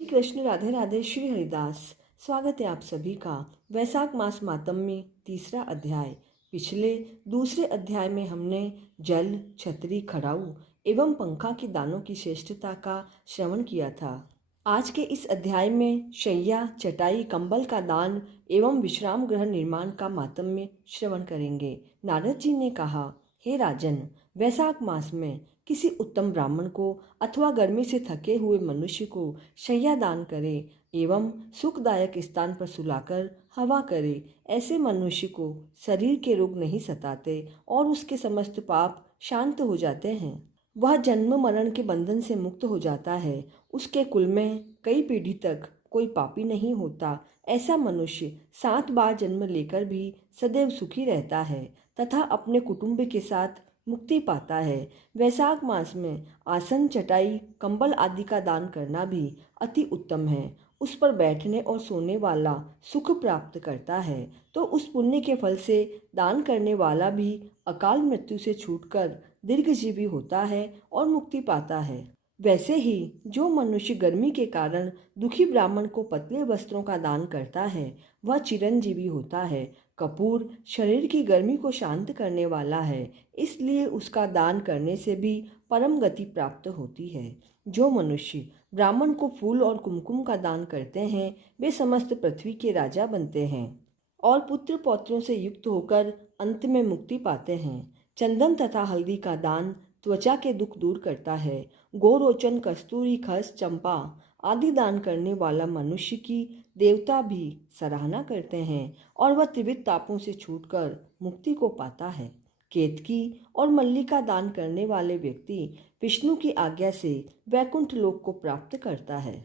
श्री कृष्ण, राधे राधे, श्री हरिदास। स्वागत है आप सभी का वैशाख मास मातम में तीसरा अध्याय। पिछले दूसरे अध्याय में हमने जल, छतरी, खड़ाऊ एवं पंखा के दानों की श्रेष्ठता का श्रवण किया था। आज के इस अध्याय में शैया, चटाई, कंबल का दान एवं विश्राम गृह निर्माण का मातम्य श्रवण करेंगे। नारद जी ने कहा, हे राजन, वैशाख मास में किसी उत्तम ब्राह्मण को अथवा गर्मी से थके हुए मनुष्य को शैया दान करे एवं सुखदायक स्थान पर सुलाकर हवा करे। ऐसे मनुष्य को शरीर के रोग नहीं सताते और उसके समस्त पाप शांत हो जाते हैं। वह जन्म मरण के बंधन से मुक्त हो जाता है। उसके कुल में कई पीढ़ी तक कोई पापी नहीं होता। ऐसा मनुष्य 7 बार जन्म लेकर भी सदैव सुखी रहता है तथा अपने कुटुंब के साथ मुक्ति पाता है। वैशाख मास में आसन, चटाई, कंबल आदि का दान करना भी अति उत्तम है। उस पर बैठने और सोने वाला सुख प्राप्त करता है, तो उस पुण्य के फल से दान करने वाला भी अकाल मृत्यु से छूटकर दीर्घजीवी होता है और मुक्ति पाता है। वैसे ही जो मनुष्य गर्मी के कारण दुखी ब्राह्मण को पतले वस्त्रों का दान करता है, वह चिरंजीवी होता है। कपूर शरीर की गर्मी को शांत करने वाला है, इसलिए उसका दान करने से भी परम गति प्राप्त होती है। जो मनुष्य ब्राह्मण को फूल और कुमकुम का दान करते हैं, वे समस्त पृथ्वी के राजा बनते हैं और पुत्र पौत्रों से युक्त होकर अंत में मुक्ति पाते हैं। चंदन तथा हल्दी का दान त्वचा के दुख दूर करता है। गोरोचन, कस्तूरी, खस, चंपा आदि दान करने वाला मनुष्य की देवता भी सराहना करते हैं और वह त्रिविध तापों से छूटकर मुक्ति को पाता है। केतकी और मल्लिका दान करने वाले व्यक्ति विष्णु की आज्ञा से वैकुंठ लोक को प्राप्त करता है।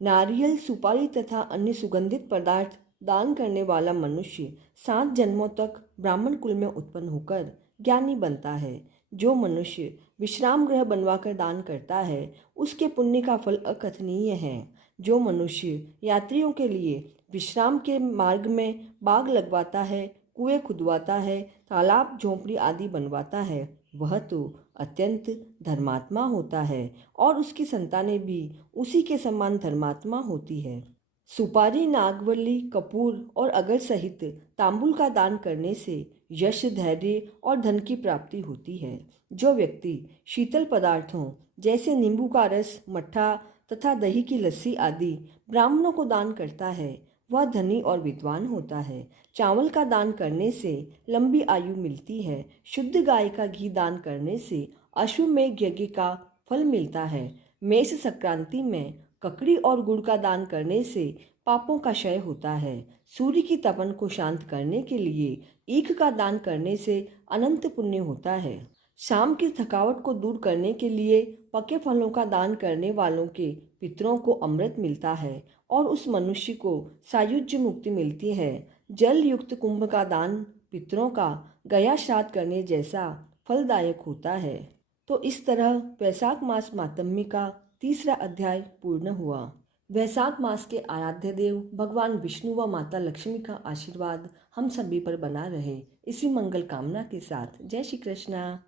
नारियल, सुपारी तथा अन्य सुगंधित पदार्थ दान करने वाला मनुष्य 7 जन्मों तक ब्राह्मण कुल में उत्पन्न होकर ज्ञानी बनता है। जो मनुष्य विश्राम गृह बनवाकर दान करता है, उसके पुण्य का फल अकथनीय है। जो मनुष्य यात्रियों के लिए विश्राम के मार्ग में बाग लगवाता है, कुएं खुदवाता है, तालाब, झोंपड़ी आदि बनवाता है, वह तो अत्यंत धर्मात्मा होता है और उसकी संतानें भी उसी के समान धर्मात्मा होती है। सुपारी, नागवल्ली, कपूर और अगर सहित तांबुल का दान करने से यश, धैर्य और धन की प्राप्ति होती है। जो व्यक्ति शीतल पदार्थों जैसे नींबू का रस, मट्ठा तथा दही की लस्सी आदि ब्राह्मणों को दान करता है, वह धनी और विद्वान होता है। चावल का दान करने से लंबी आयु मिलती है। शुद्ध गाय का घी दान करने से अश्वमेध यज्ञ का फल मिलता है। मेष संक्रांति में ककड़ी और गुड़ का दान करने से पापों का क्षय होता है। सूर्य की तपन को शांत करने के लिए ईख का दान करने से अनंत पुण्य होता है। शाम की थकावट को दूर करने के लिए पके फलों का दान करने वालों के पितरों को अमृत मिलता है और उस मनुष्य को सायुज्य मुक्ति मिलती है। जल युक्त कुंभ का दान पितरों का गया श्राद्ध करने जैसा फलदायक होता है। तो इस तरह वैशाख मास मातम्य का तीसरा अध्याय पूर्ण हुआ। वैशाख मास के आराध्य देव भगवान विष्णु व माता लक्ष्मी का आशीर्वाद हम सभी पर बना रहे, इसी मंगल कामना के साथ। जय श्री कृष्णा।